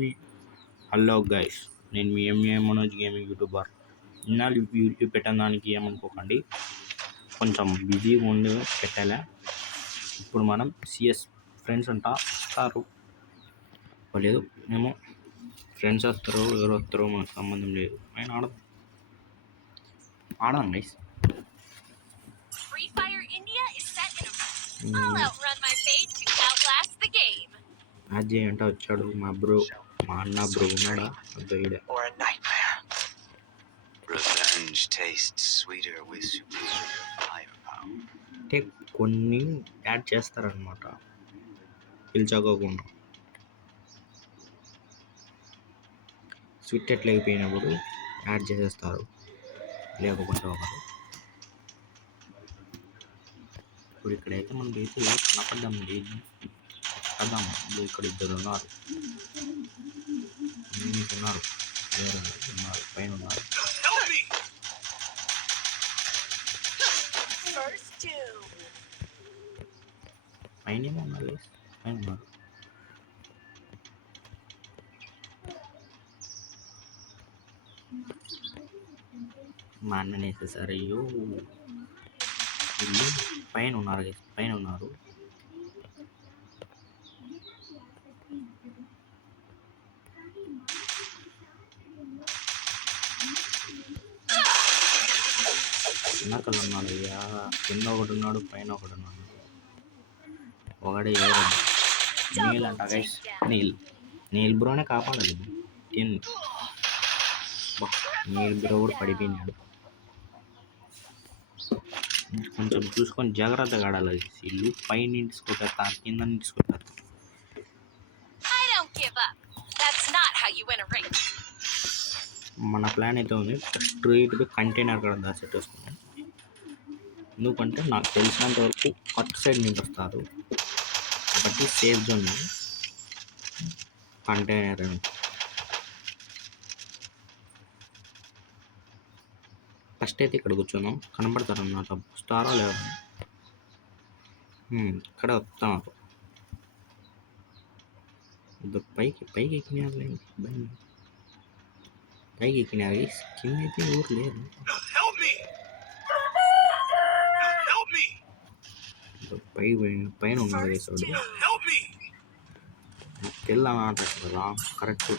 మీ hello guys, నేను మీ ఎంఏ Manoj gaming YouTuber. ఇన్నాళ్ళు యూట్యూబ్ పెట్టడానికి ఏమనుకోకండి, కొంచెం బిజీగా ఉండి పెట్టాలా. ఇప్పుడు మనం సిఎస్ ఫ్రెండ్స్ అంటా వస్తారు లేదు, మేము ఫ్రెండ్స్ వస్తారో ఎవరు వస్తారో మనకు సంబంధం లేదు. ఆయన ఆడదాం గైస్. అజయ్ అంటే వచ్చాడు, మా అన్న బ్రో ఉన్నాడా అబ్బాయిడే. అంటే కొన్ని యాడ్ చేస్తారనమాట పిలిచకోకుండా. స్విట్ ఎట్లా అయిపోయినప్పుడు యాడ్ చేసేస్తారు, లేకపోతే ఒకరు. ఇప్పుడు ఇక్కడైతే మనకి అయితే కనపడ్డాం లేదు కదాం. ఇక్కడ ఇద్దరు ఉన్నారు, ఉన్నారు పైన ఉన్నారు. పైన ఉన్నారు, పైన ఉన్నారు. మా అన్నని వేసేసారు. అయ్యో, వీళ్ళు పైన ఉన్నారు, పైన ఉన్నారు. చిన్నకళ్ళు ఉన్నాడు, అయ్యా కింద ఒకటి ఉన్నాడు, పైన ఒకటి ఉన్నాడు. ఒకడే ఎవరు నీల్ అంట గైస్. నీల్ బ్రోనే కాపాడాలి. నీల్ బ్రో కూడా పడిపోయినాడు. కొంచెం చూసుకొని జాగ్రత్తగా ఆడాలి. వీళ్ళు పైన తీసుకొస్తారు, కింద తీసుకొస్తారు. మన ప్లాన్ అయితే ఉంది, స్ట్రైట్గా కంటైనర్ కూడా దాచెట్టేసుకున్నాం. ఎందుకంటే నాకు తెలిసినంత వరకు అటు సైడ్ నుంచి వస్తారు కాబట్టి సేఫ్ జోన్ కంటైనర్. ఫస్ట్ అయితే ఇక్కడ కూర్చున్నాం, కనబడతారు అన్నమాట. వస్తారా లేదా, ఇక్కడే వస్తున్నారు. పైకి ఎక్కినారు, పైకి ఎక్కినారు. కింద అయితే ఎవరు లేరు. పైన ఉన్నారు వేసాడు. తెల్లమాట కదా, కరెక్ట్.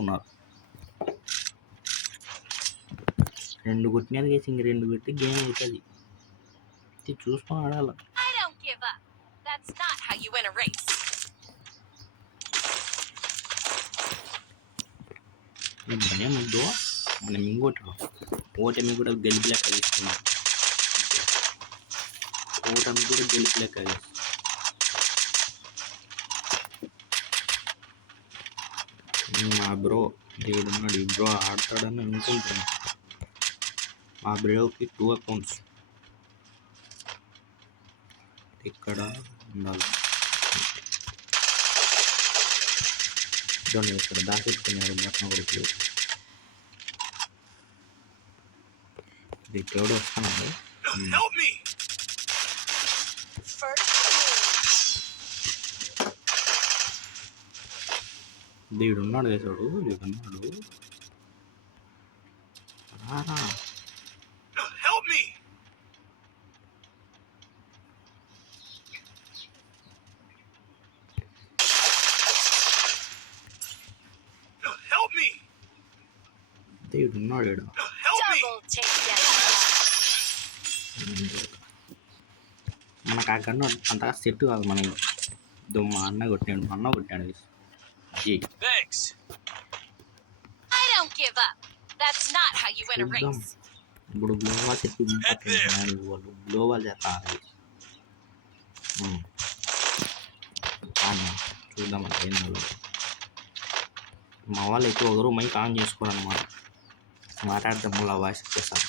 ఉన్నారు 2 కొట్టినది వేసి ఇంక 2 పెట్టి గేమ్ అవుతుంది. చూసుకొని ఆడాల. భయం వద్దు, మనం ఇంకోటి ఓటమి కూడా గెలుపు లెక్క తీసుకున్నాం. ఓటమి కూడా గెలుపు లెక్క తీసు. మా బ్రో దేవుడున్నాడు, ఈ బ్రో ఆడతాడని అనుకుంటున్నాను. మా బ్రోకి 2 అకౌంట్స్ ఇక్కడ ఉండాలి. ఇక్కడ దాచెట్టుకున్నారు బట్టన కొడుకులు. ఇది ఎవడు వస్తున్నాడు. దేవుడు ఉన్నాడు, వేసాడు వీడున్నాడు. దేవుడు ఉన్నాడు ఈడ. మనకు ఆ గన్ను అంతగా సెట్ కాదు. మనం మా అన్న కొట్టాడు. ఇప్పుడు గ్లోవాల్ సెట్ వాళ్ళు గ్లోవాల్ చేస్తారు. చూద్దాం అంటే ఏందో. మా వాళ్ళు ఎక్కువ ఒకరు మైక్ ఆన్ చేసుకోరన్నమాట, మాట్లాడితే మళ్ళీ వాయిస్ వచ్చేస్తారు.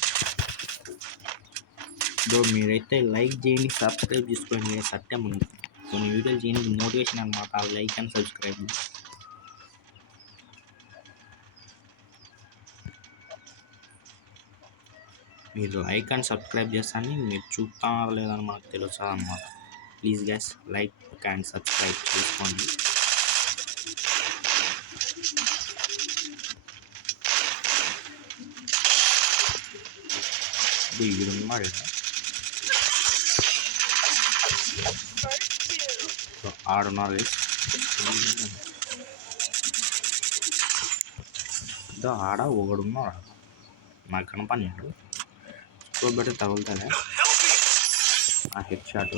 మీరైతే లైక్ చేయండి, సబ్స్క్రైబ్ చేసుకోండి. సత్యం ఉంది. కొన్ని వీడియోలు చేయడానికి మోటివేషన్ అనమాట. Like and subscribe. మీరు లైక్ అండ్ సబ్స్క్రైబ్ చేస్తారని మీరు చూస్తారో లేదని మనకు తెలుస్తుంది అనమాట. Please guys like and subscribe చేసుకోండి. వీడున్నాడు ఆడున్నారు ఇదో ఆడ ఒకడున్నాడు నాకు కనపడినాడు. చూడబట్టి తగులుతానే ఆ హెడ్ షాట్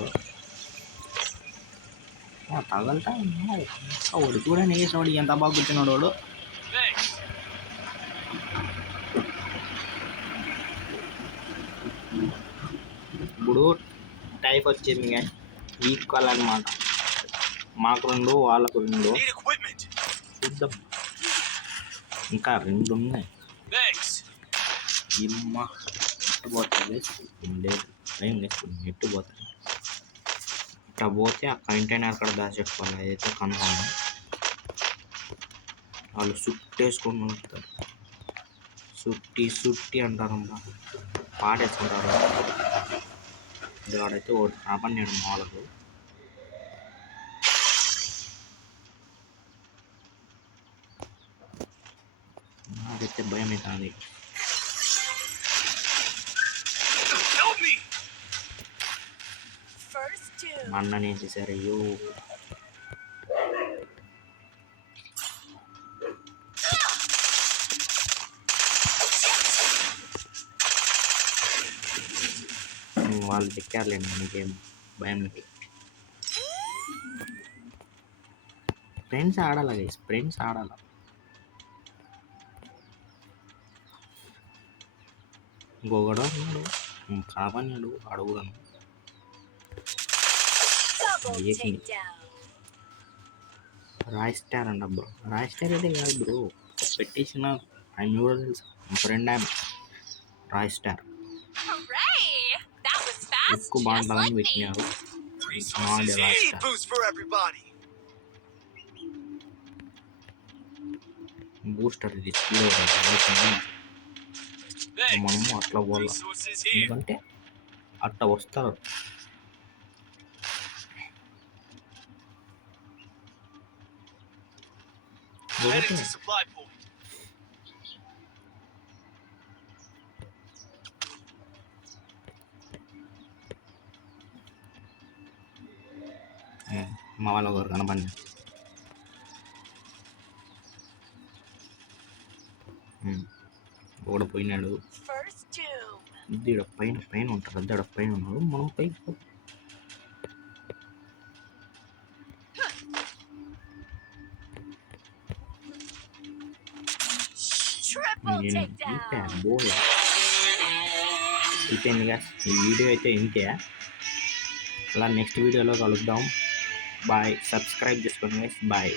తగలుతా వాడు చూడండి వేసినవాడు ఎంత బాగా కూర్చున్నాడు వాడు. ఇప్పుడు టైప్ వచ్చింది ఈక్వల్ అనమాట. మాకు 2 వాళ్ళకు 2 చూద్దాం. ఇంకా 2 ఉన్నాయి. ఇమ్మా ఎట్టుపోతుంది లేదు ఏం వేసుకుంది ఎట్టుపోతుంది. ఇట్లా పోతే ఆ కంటైనర్ అక్కడ దాచెట్టుకోవాలి. అదైతే కన్ఫర్మ్. వాళ్ళు సుట్టేసుకొని ఉంటారు. సుట్టి అంటారమ్మా పాడేసుకుంటారు. వాడైతే ఒకటి కాపాడినాడు మాలకు. నాకైతే భయం అవుతుంది. అన్నని ఏం చేశారు? అయ్యో వాళ్ళు చెక్కారులేండి. నీకేం భయం లేదు. ఫ్రెండ్స్ ఆడాలి గైస్, ఫ్రెండ్స్ ఆడాలి. ఇంకొకడు కాపాడినాడు అడుగుదాను. రాయ్ స్టార్ అంట బ్రో. రాయ్ స్టార్ అయితే కాదు బ్రో, పెట్టేసిన ఆయన కూడా తెలుసు. ఫ్రెండ్ ఆయన రాయ్ స్టార్ ఎక్కువ బాగుంటుందని పెట్టినారు. బూస్టర్ ఇది మనము అట్లా పోవాలి. ఎందుకంటే అట్లా వస్తారు. మా వాళ్ళ ఒకరు కనపడి ఒకడు పోయినాడు. ఇది పైన ఉంటారు. అద్దడ పైన ఉన్నాడు. మనం పైకి అయిపోయిందిగా ఈ వీడియో అయితే ఇంతే. అలా నెక్స్ట్ వీడియోలో కలుద్దాం. బాయ్. సబ్స్క్రైబ్ చేసుకోండి గైస్. బాయ్.